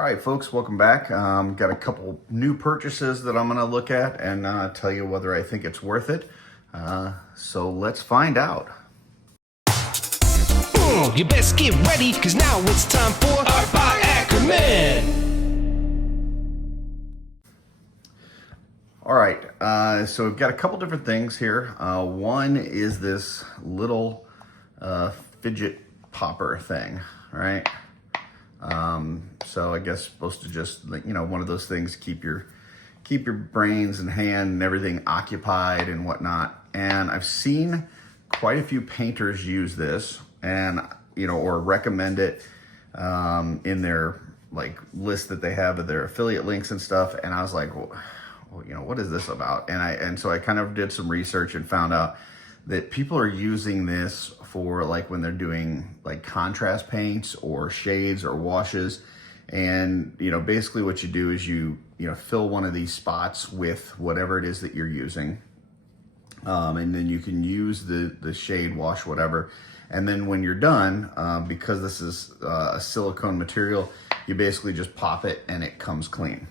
All right, folks, welcome back. Got a couple new purchases that I'm going to look at and tell you whether I think it's worth it. So let's find out. You best get ready, cause now it's time for Art by Akerman. All right, so we've got a couple different things here. One is this little fidget popper thing, right? So I guess supposed to just, like, you know, one of those things, keep your brains and hand and everything occupied and whatnot. And I've seen quite a few painters use this, and or recommend it in their list that they have of their affiliate links and stuff. And I was like, well, what is this about? And so I kind of did some research and found out that people are using this for when they're doing contrast paints or shades or washes. And basically what you do is you fill one of these spots with whatever it is that you're using, and then you can use the shade, wash, whatever. And then when you're done, because this is a silicone material, you basically just pop it and it comes clean.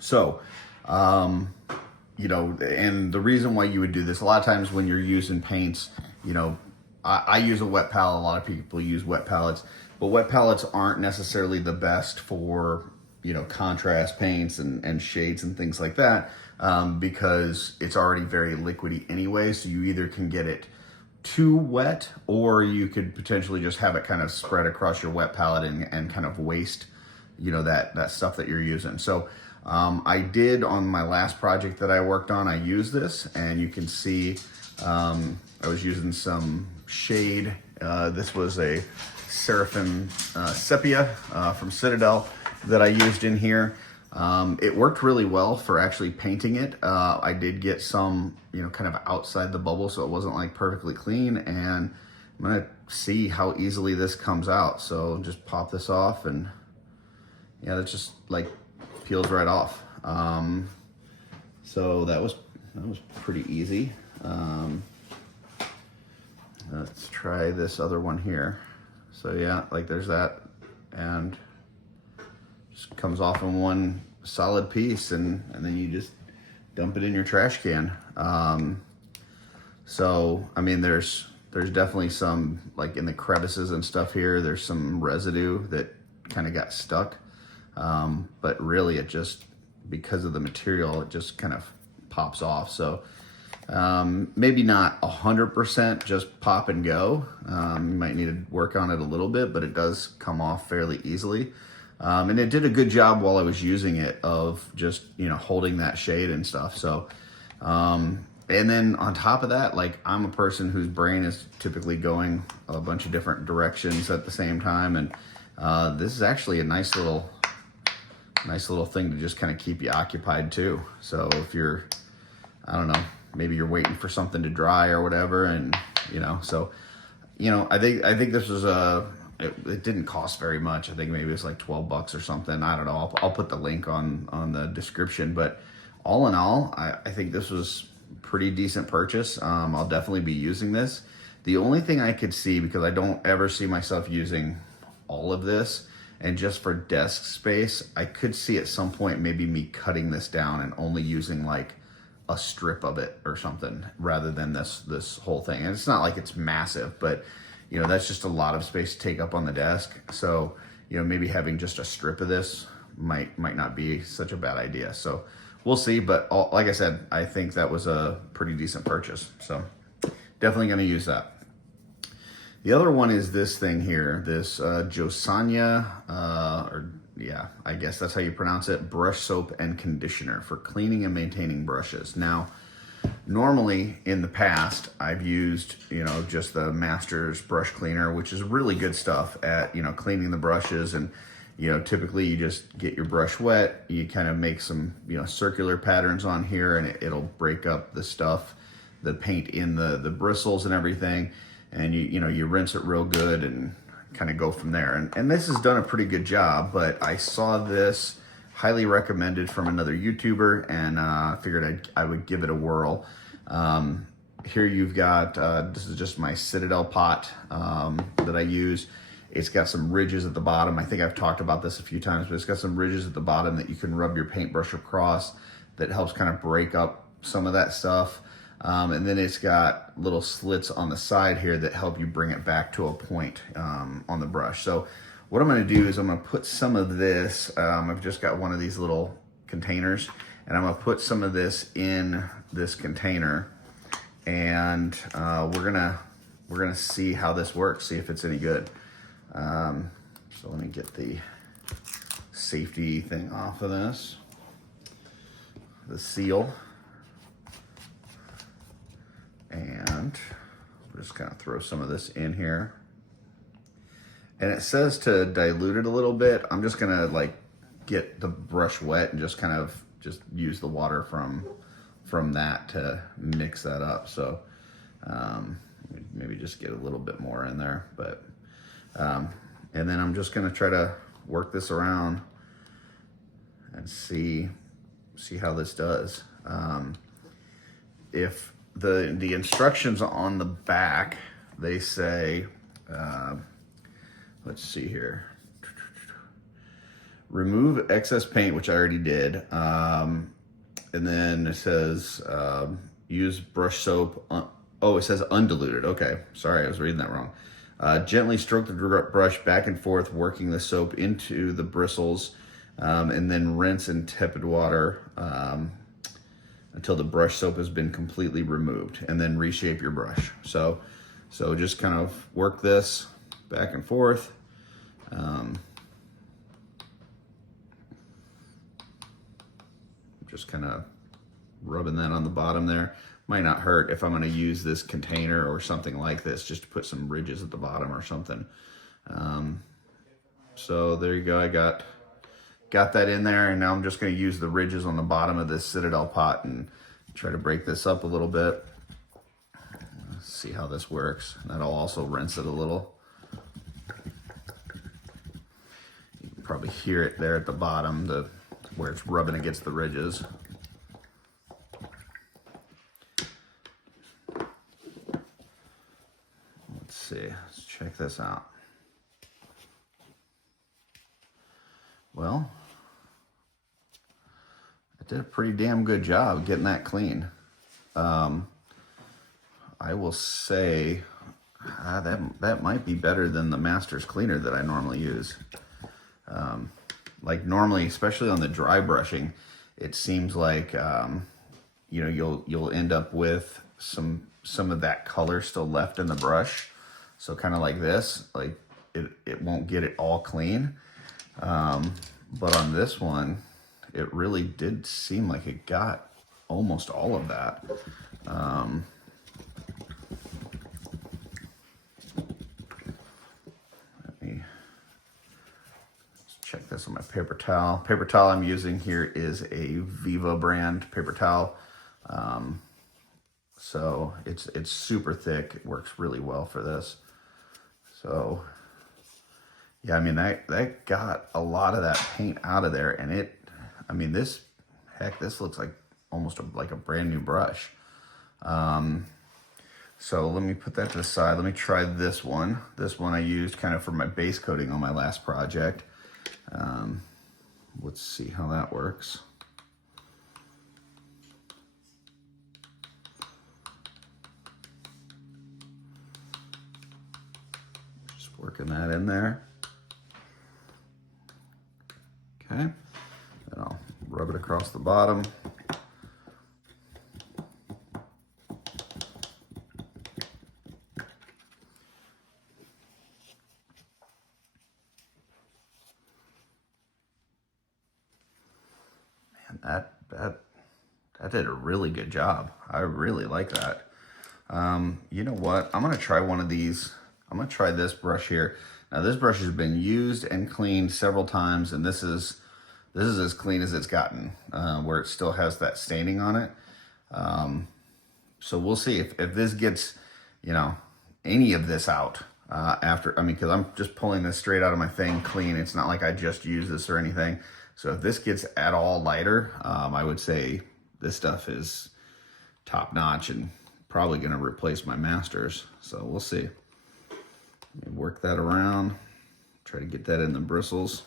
So and the reason why you would do this, a lot of times when you're using paints, I use a wet palette. A lot of people use wet palettes, but wet palettes aren't necessarily the best for, contrast paints and shades and things like that, because it's already very liquidy anyway. So you either can get it too wet, or you could potentially just have it kind of spread across your wet palette and kind of waste, that stuff that you're using. So I did, on my last project that I worked on, I used this, and you can see I was using some shade. This was a Seraphim Sepia from Citadel that I used in here. It worked really well for actually painting it. I did get some, kind of outside the bubble, so it wasn't perfectly clean, and I'm gonna see how easily this comes out. So just pop this off, and yeah, that just peels right off. So that was pretty easy. Let's try this other one here. So yeah, there's that, and just comes off in one solid piece, and then you just dump it in your trash can. So I mean, there's definitely some, in the crevices and stuff here, there's some residue that kind of got stuck. But really it just, because of the material, it just kind of pops off. So maybe not 100% just pop and go. You might need to work on it a little bit, but it does come off fairly easily. And it did a good job while I was using it of just, holding that shade and stuff. So, and then on top of that, I'm a person whose brain is typically going a bunch of different directions at the same time. And this is actually a nice little thing to just kind of keep you occupied too. So if you're, I don't know, maybe you're waiting for something to dry or whatever, and I think this was it didn't cost very much. I think maybe it's $12 or something. I don't know. I'll put the link on the description. But all in all, I think this was a pretty decent purchase. I'll definitely be using this. The only thing I could see, because I don't ever see myself using all of this, and just for desk space, I could see at some point maybe me cutting this down and only using a strip of it or something, rather than this whole thing. And it's not like it's massive, but that's just a lot of space to take up on the desk. So maybe having just a strip of this might not be such a bad idea. So we'll see. But like I said, I think that was a pretty decent purchase. So definitely going to use that. The other one is this thing here, this Jo Sonja, I guess that's how you pronounce it, brush soap and conditioner for cleaning and maintaining brushes. Now, normally in the past, I've used, just the Masters brush cleaner, which is really good stuff at, cleaning the brushes. And, typically you just get your brush wet, you kind of make some, circular patterns on here, and it'll break up the stuff, the paint in the bristles and everything. And you rinse it real good and kind of go from there. And this has done a pretty good job, but I saw this highly recommended from another YouTuber, and figured I would give it a whirl. Here you've got, this is just my Citadel pot that I use. It's got some ridges at the bottom. I think I've talked about this a few times, but it's got some ridges at the bottom that you can rub your paintbrush across that helps kind of break up some of that stuff. And then it's got little slits on the side here that help you bring it back to a point on the brush. So what I'm going to do is I'm going to put some of this, I've just got one of these little containers, and I'm going to put some of this in this container, and we're gonna see how this works, see if it's any good. So let me get the safety thing off of this, the seal, and we're just gonna throw some of this in here. And it says to dilute it a little bit. I'm just gonna like get the brush wet and just kind of just use the water from that to mix that up. So maybe just get a little bit more in there, but and then I'm just gonna try to work this around and see how this does. If the instructions on the back, they say, let's see here, remove excess paint, which I already did, and then it says use brush soap. Oh, it says undiluted. Okay, sorry, I was reading that wrong. Gently stroke the brush back and forth, working the soap into the bristles, and then rinse in tepid water until the brush soap has been completely removed, and then reshape your brush. So just kind of work this back and forth. Just kind of rubbing that on the bottom there. Might not hurt if I'm going to use this container or something like this, just to put some ridges at the bottom or something. So there you go. I got that in there, and now I'm just going to use the ridges on the bottom of this Citadel pot and try to break this up a little bit. Let's see how this works. That'll also rinse it a little. You can probably hear it there at the bottom, where it's rubbing against the ridges. Let's see, let's check this out. Well, I did a pretty damn good job getting that clean. I will say that might be better than the Masters cleaner that I normally use. Like normally, especially on the dry brushing, it seems like you'll end up with some of that color still left in the brush. So kind of like this, like it won't get it all clean. But on this one, it really did seem like it got almost all of that. Let me check this on my paper towel. Paper towel I'm using here is a Viva brand paper towel. So it's super thick. It works really well for this. So yeah, I mean, that got a lot of that paint out of there, and this looks like almost like a brand new brush. So let me put that to the side. Let me try this one. This one I used kind of for my base coating on my last project. Let's see how that works. Just working that in there. Okay, then I'll rub it across the bottom. Man, that did a really good job. I really like that. You know what? I'm gonna try one of these. I'm gonna try this brush here. Now this brush has been used and cleaned several times, and this is as clean as it's gotten, where it still has that staining on it. So we'll see if this gets, any of this out because I'm just pulling this straight out of my thing clean. It's not like I just used this or anything. So if this gets at all lighter, I would say this stuff is top notch and probably gonna replace my Masters. So we'll see. Let me work that around. Try to get that in the bristles.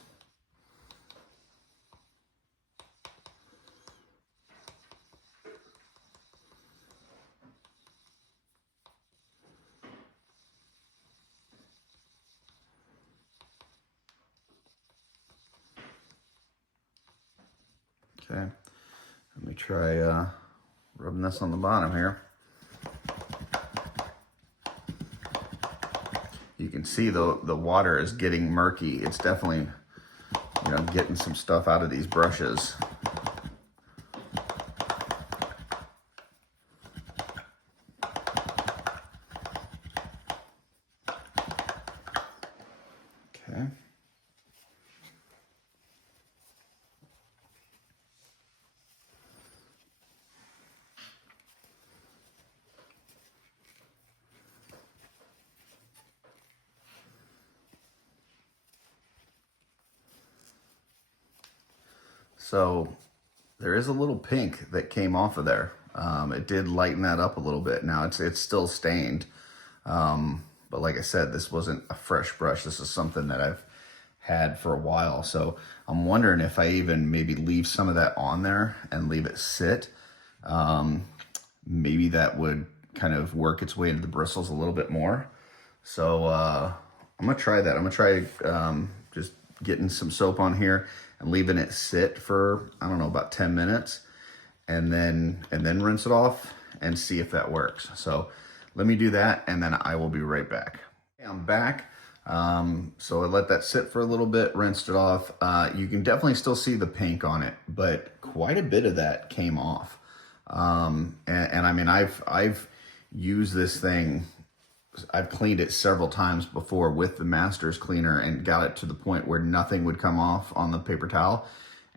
Okay, let me try rubbing this on the bottom here. You can see the water is getting murky. It's definitely, you know, getting some stuff out of these brushes. Okay. So there is a little pink that came off of there. It did lighten that up a little bit. Now it's still stained. But like I said, this wasn't a fresh brush. This is something that I've had for a while. So I'm wondering if I even maybe leave some of that on there and leave it sit. Maybe that would kind of work its way into the bristles a little bit more. So I'm gonna try that. I'm gonna try just getting some soap on here and leaving it sit for, I don't know, about 10 minutes and then rinse it off and see if that works. So let me do that and then I will be right back. Okay, I'm back. So I let that sit for a little bit, rinsed it off. You can definitely still see the pink on it, but quite a bit of that came off. And I mean, I've used this thing, I've cleaned it several times before with the Masters cleaner and got it to the point where nothing would come off on the paper towel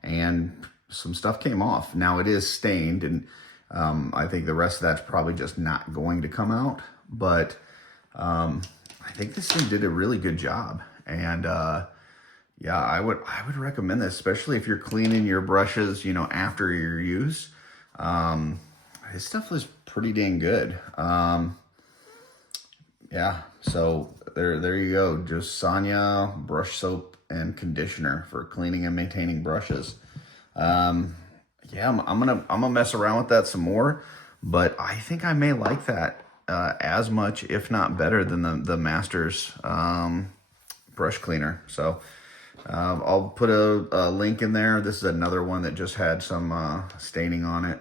and some stuff came off. Now it is stained and I think the rest of that's probably just not going to come out, but I think this thing did a really good job. And yeah, I would recommend this, especially if you're cleaning your brushes, you know, after your use. This stuff was pretty dang good. Yeah, so there you go. Jo Sonja brush soap and conditioner for cleaning and maintaining brushes. Yeah, I'm gonna mess around with that some more, but I think I may like that as much, if not better, than the Masters brush cleaner. So I'll put a link in there. This is another one that just had some staining on it.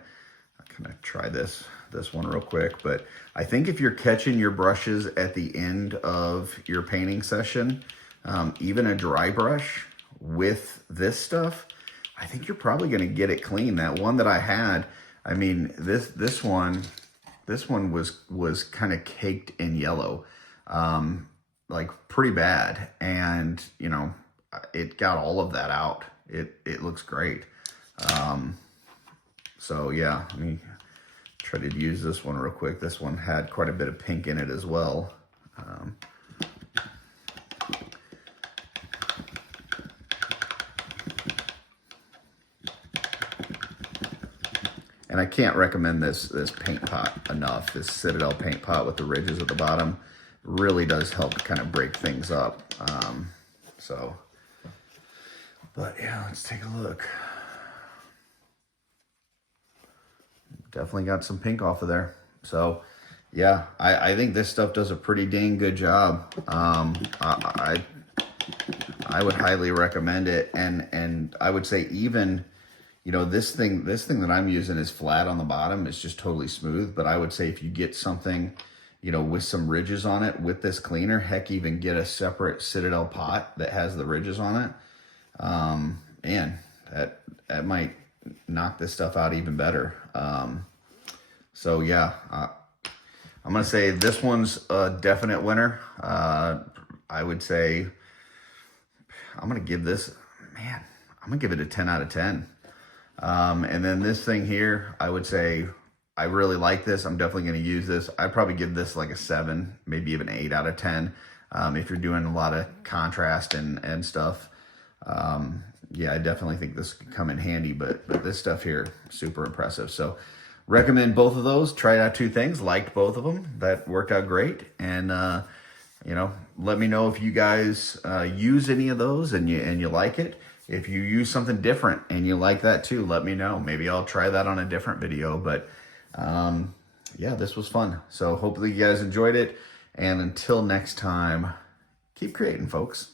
I'm gonna try this one real quick, but I think if you're catching your brushes at the end of your painting session, even a dry brush with this stuff, I think you're probably going to get it clean. That one that I had, I mean, this one was kind of caked in yellow, like pretty bad, and you know, it got all of that out. It looks great. So yeah, let me try to use this one real quick. This one had quite a bit of pink in it as well. And I can't recommend this paint pot enough. This Citadel paint pot with the ridges at the bottom really does help kind of break things up. But yeah, let's take a look. Definitely got some pink off of there. So yeah, I think this stuff does a pretty dang good job. I would highly recommend it. And I would say even, you know, this thing that I'm using is flat on the bottom. It's just totally smooth. But I would say if you get something, you know, with some ridges on it with this cleaner, heck, even get a separate Citadel pot that has the ridges on it. Man, that might knock this stuff out even better. So yeah, I'm gonna say this one's a definite winner. I would say I'm gonna give this, man, I'm gonna give it a 10 out of 10. And then this thing here, I would say I really like this. I'm definitely going to use this. I'd probably give this like a 7, maybe even 8 out of 10. If you're doing a lot of contrast and stuff. Yeah, I definitely think this could come in handy, but this stuff here, super impressive. So recommend both of those. Tried out 2 things, liked both of them. That worked out great. And you know, let me know if you guys use any of those and you like it. If you use something different and you like that too, let me know. Maybe I'll try that on a different video. But yeah, this was fun. So hopefully you guys enjoyed it. And until next time, keep creating, folks.